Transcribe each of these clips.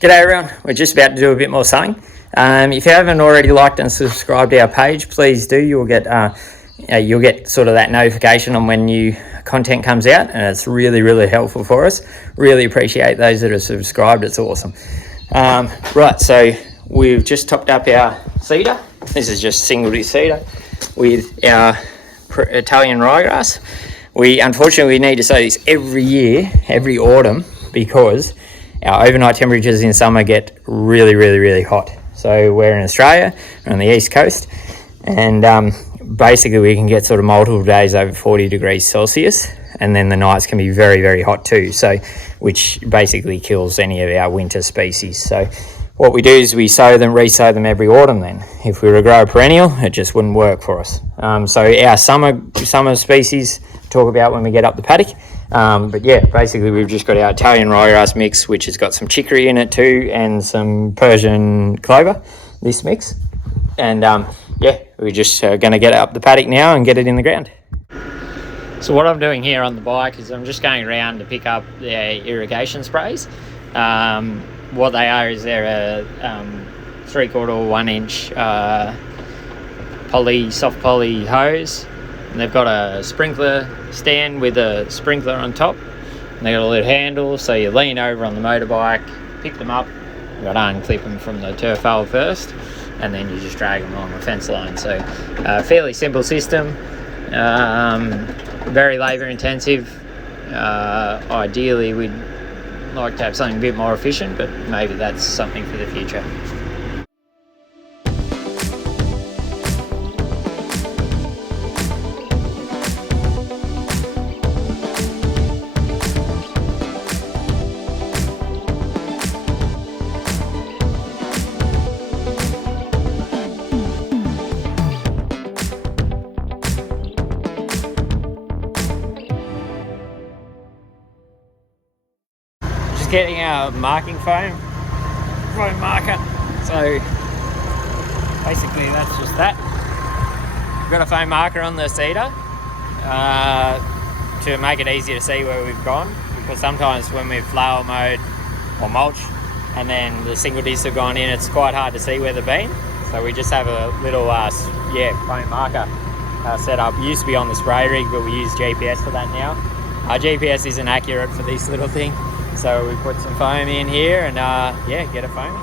G'day everyone, we're just about to do a bit more sowing. If you haven't already liked and subscribed to our page, please do. You'll get sort of that notification on when new content comes out, and it's really helpful for us. Really appreciate those that are subscribed, it's awesome. Right, so we've just topped up our cedar. This is just single disc cedar with our Italian ryegrass. We unfortunately need to sow this every year, every autumn, because our overnight temperatures in summer get really hot. So we're in Australia, we're on the east coast, and basically we can get sort of multiple days over 40 degrees Celsius, and then the nights can be very hot too, so which basically kills any of our winter species. So what we do is we sow them, resow them every autumn then. If we were to grow a perennial, it just wouldn't work for us. So our summer species, talk about when we get up the paddock. But yeah, basically we've just got our Italian ryegrass mix, which has got some chicory in it too, and some Persian clover, this mix. And yeah, we're just going to get it up the paddock now and get it in the ground. So what I'm doing here on the bike is I'm just going around to pick up the irrigation sprays. What they are is they're a 3/4 or 1 inch soft poly hose. And they've got a sprinkler stand with a sprinkler on top, and they got a little handle, so you lean over on the motorbike, pick them up, you've got to unclip them from the turf valve first, and then you just drag them along the fence line. So fairly simple system, very labour intensive. Ideally we'd like to have something a bit more efficient, but maybe that's something for the future. Getting our marking foam marker. So basically that's just that. We've got a foam marker on the cedar to make it easier to see where we've gone, because sometimes when we've flower mowed or mulch and then the single discs have gone in, it's quite hard to see where they've been. So we just have a little foam marker set up. It used to be on the spray rig, but we use GPS for that now. Our GPS isn't accurate for this little thing, so we put some foam in here and get it foaming.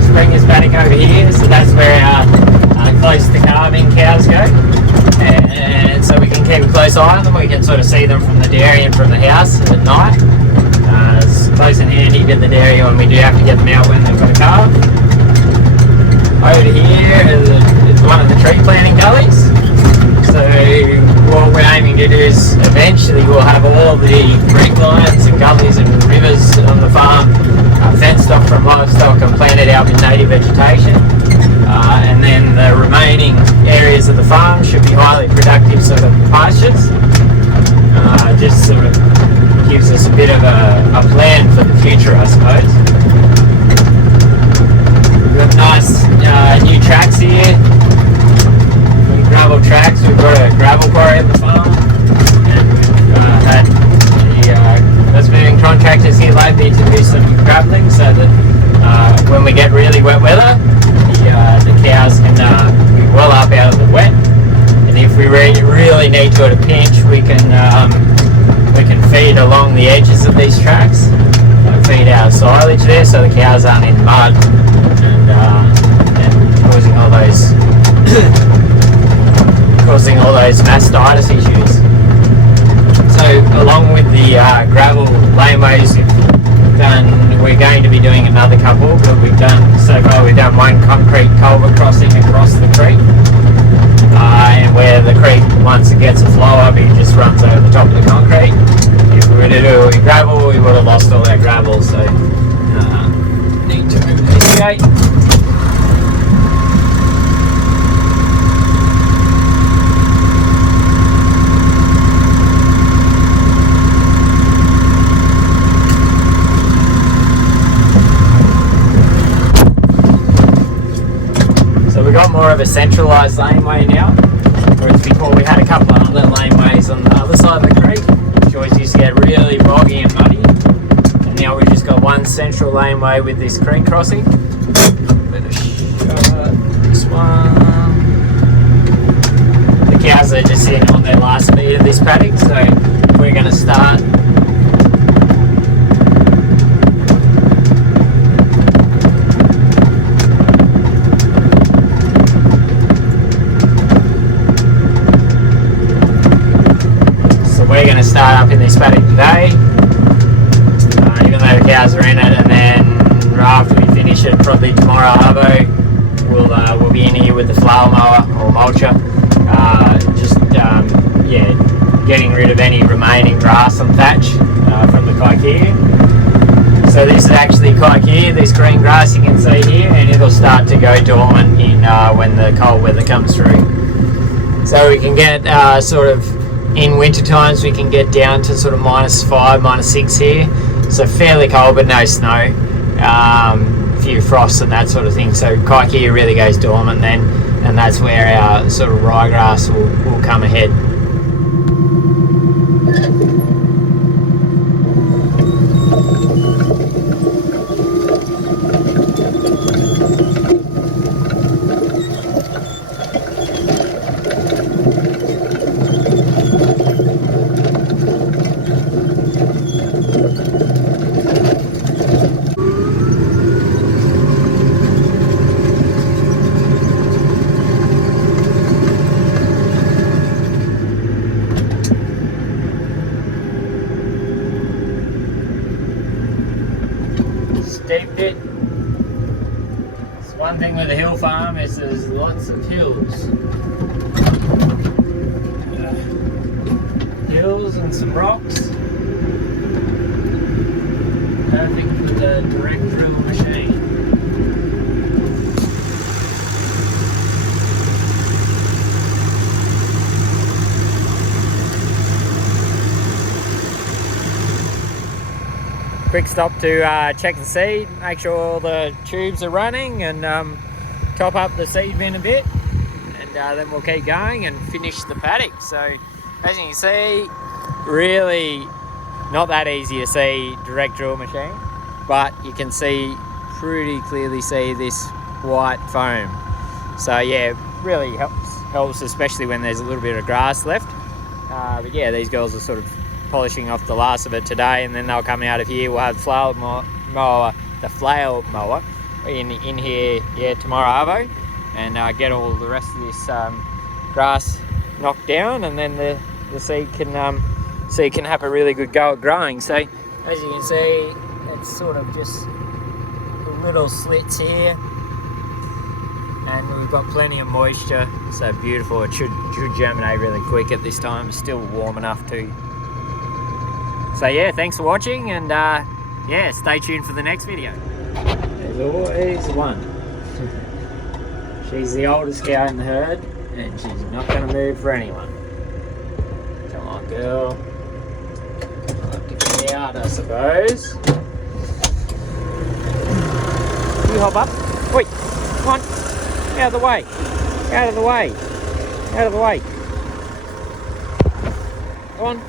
Spring is Paddock over here, so that's where our close to calving cows go, and so we can keep a close eye on them. We can sort of see them from the dairy and from the house at night. It's close and handy to the dairy when we do have to get them out when they've got a calf. Over here is one of the tree planting gullies. So what we're aiming to do is eventually we'll have all the creek lines and gullies and rivers on the farm fenced off from livestock and planted out with native vegetation. And then the remaining areas of the farm should be highly productive sort of pastures. Just sort of gives us a bit of a plan for the future, I suppose. We've got nice new tracks here. Gravel tracks. We've got a gravel quarry at the farm, and we've had the moving contractors here lately to do some gravelling, so that when we get really wet weather, the cows can be well up out of the wet, and if we really need to at a pinch, we can feed along the edges of these tracks, feed our silage there, so the cows aren't in mud and causing all those mastitis issues. So along with the gravel laneways we're going to be doing another couple, but we've done one concrete culvert crossing across the creek, and where the creek, once it gets a flow up, it just runs over the top of the concrete. If we were to do gravel, we would have lost all our gravel, so need to investigate. We've got more of a centralised laneway now, whereas before we had a couple of other laneways on the other side of the creek. get really boggy and muddy. And now we've just got one central laneway with this creek crossing. Better show this one. The cows are just sitting on their last feed of this paddock, so we're going to start. We're going to start up in this paddock today, even though the cows are in it, and then after we finish it, probably tomorrow arvo, we'll be in here with the flower mower or mulcher, getting rid of any remaining grass and thatch from the kikea. So this is actually kikea, this green grass you can see here, and it'll start to go dormant in when the cold weather comes through. So we can get in winter times we can get down to sort of -5, -6 here, so fairly cold but no snow, few frosts and that sort of thing. So kikea really goes dormant then, and that's where our sort of ryegrass will come ahead. Steeped it. It's one thing with a hill farm is there's lots of hills. Hills and some rocks. Perfect for the direct drill machine. Quick stop to check the seed, make sure all the tubes are running, and top up the seed bin a bit, and then we'll keep going and finish the paddock. So as you can see, really not that easy to see direct drill machine, but you can pretty clearly see this white foam. So yeah, really helps especially when there's a little bit of grass left. But yeah, these girls are sort of polishing off the last of it today, and then they'll come out of here. We'll have the flail mower in here, tomorrow arvo, and get all the rest of this grass knocked down, and then the seed can have a really good go at growing. So as you can see, it's sort of just little slits here, and we've got plenty of moisture, so beautiful. It should germinate really quick at this time. It's still warm enough too. So yeah, thanks for watching, and stay tuned for the next video. There's always one. She's the oldest cow in the herd, and she's not going to move for anyone. Come on, girl. I'll have to get out, I suppose. You hop up. Wait, come on. Out of the way. Out of the way. Out of the way. Come on.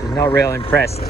She's not real impressed.